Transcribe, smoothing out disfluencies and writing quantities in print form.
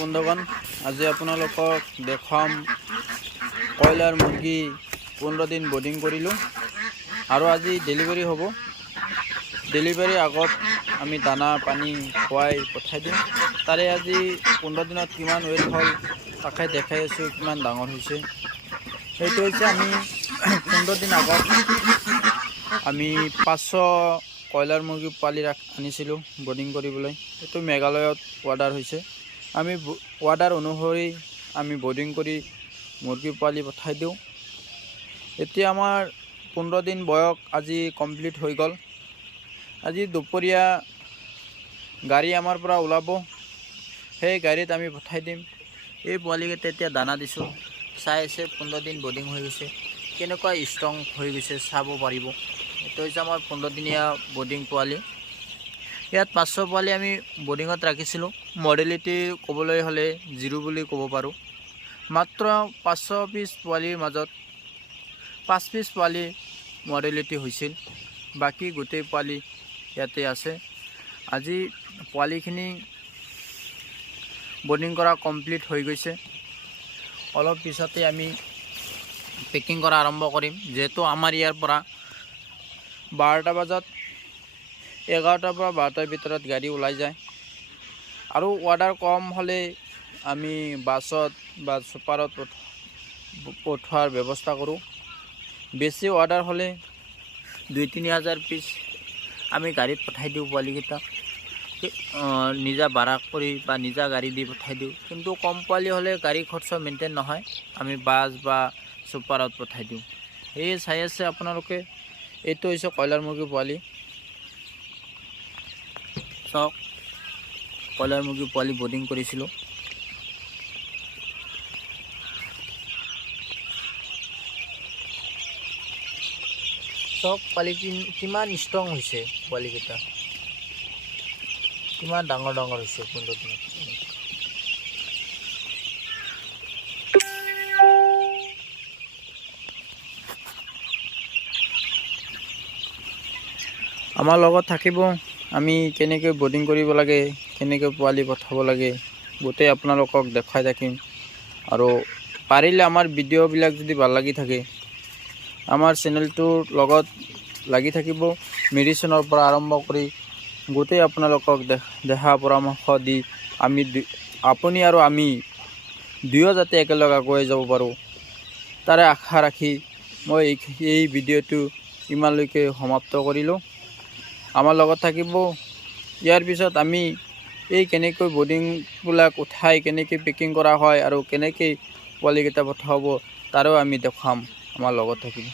বন্ধুগণ, আজি আপোনালোকক দেখাম কয়লাৰ মুৰ্গী 15 দিন বৰ্ডিং কৰিলোঁ আৰু আজি ডেলিভাৰী হ'ব। ডেলিভাৰী আগত আমি দানা পানী খুৱাই পঠাই দিম। তাৰে আজি 15 দিনত কিমান ৱেট হ'ল তাকে দেখাই আছোঁ, কিমান ডাঙৰ হৈছে। সেইটো হৈছে আমি 15 দিন আগত আমি 500 কয়লাৰ মুৰ্গী পোৱালি আনিছিলোঁ বৰ্ডিং কৰিবলৈ। এইটো মেঘালয়ত অৰ্ডাৰ হৈছে। আমি অৰ্ডাৰ অনুসৰি আমি বৰ্ডিং কৰি মুৰ্গী পোৱালি পঠাই দিওঁ। এতিয়া আমাৰ 15 দিন বয়স আজি কমপ্লিট হৈ গ'ল। আজি দুপৰীয়া গাড়ী আমাৰ পৰা ওলাব, সেই গাড়ীত আমি পঠাই দিম। এই পোৱালিকেইটা এতিয়া দানা দিছোঁ, চাই আছে 15 দিন বৰ্ডিং হৈ গৈছে, কেনেকুৱা ষ্ট্ৰং হৈ গৈছে চাব পাৰিব। এইটো হৈছে আমাৰ 15 দিনীয়া বৰ্ডিং পোৱালি। ইয়াত 500 পোৱালি আমি বৰ্ডিঙত ৰাখিছিলোঁ। মডেলিটি ক'বলৈ হ'লে 0 বুলি ক'ব পাৰোঁ। মাত্ৰ 500 পিছ পোৱালিৰ মাজত 5 পিছ পোৱালি মডেলিটি হৈছিল, বাকী গোটেই পোৱালি ইয়াতে আছে। আজি পোৱালিখিনি বৰ্ডিং কৰা কমপ্লিট হৈ গৈছে। অলপ পিছতে আমি পেকিং কৰা আৰম্ভ কৰিম, যিহেতু আমাৰ ইয়াৰ পৰা 12টা বজাত 11টাৰ পৰা 12টাৰ ভিতৰত গাড়ী ওলাই যায়। আৰু অৰ্ডাৰ কম হ'লে আমি বাছত বা ছুপাৰত পঠোৱাৰ ব্যৱস্থা কৰোঁ। বেছি অৰ্ডাৰ হ'লে 2-3 হাজাৰ পিছ আমি গাড়ীত পঠাই দিওঁ। পোৱালিকেইটা নিজা ভাড়া কৰি বা নিজা গাড়ী দি পঠাই দিওঁ। কিন্তু কম পোৱালি হ'লে গাড়ী খৰচ মেইনটেইন নহয়, আমি বাছ বা ছুপাৰত পঠাই দিওঁ। সেয়ে চাই আছে আপোনালোকে, এইটো হৈছে কয়লাৰ মুৰ্গী পোৱালি। চাওক, কয়লাৰ মুৰ্গী পোৱালি বৰ্ডিং কৰিছিলোঁ। চাওক পোৱালি কিমান ষ্ট্ৰং হৈছে, পোৱালিকেইটা কিমান ডাঙৰ ডাঙৰ হৈছে 15 দিনত। আমাৰ লগত থাকিব, আমি কেনেকৈ বৰ্ডিং কৰিব লাগে, কেনেকৈ পোৱালি পঠাব লাগে, গোটেই আপোনালোকক দেখাই থাকিম। আৰু পাৰিলে আমাৰ ভিডিঅ'বিলাক যদি ভাল লাগি থাকে, আমাৰ চেনেলটোৰ লগত লাগি থাকিব। মেডিচিনৰ পৰা আৰম্ভ কৰি গোটেই আপোনালোকক দেখা পৰামৰ্শ দি আপুনি আৰু আমি দুয়ো যাতে একেলগে আগুৱাই যাব পাৰোঁ, তাৰে আশা ৰাখি মই এই ভিডিঅ'টো ইমানলৈকে সমাপ্ত কৰিলোঁ। আমাৰ লগত থাকিব। ইয়াৰ পিছত আমি এই কেনেকৈ বৰ্ডিংবিলাক উঠাই কেনেকৈ পেকিং কৰা হয় আৰু কেনেকৈ পোৱালিকেইটা পঠাব তাৰো আমি দেখাম। আমাৰ লগত থাকিব।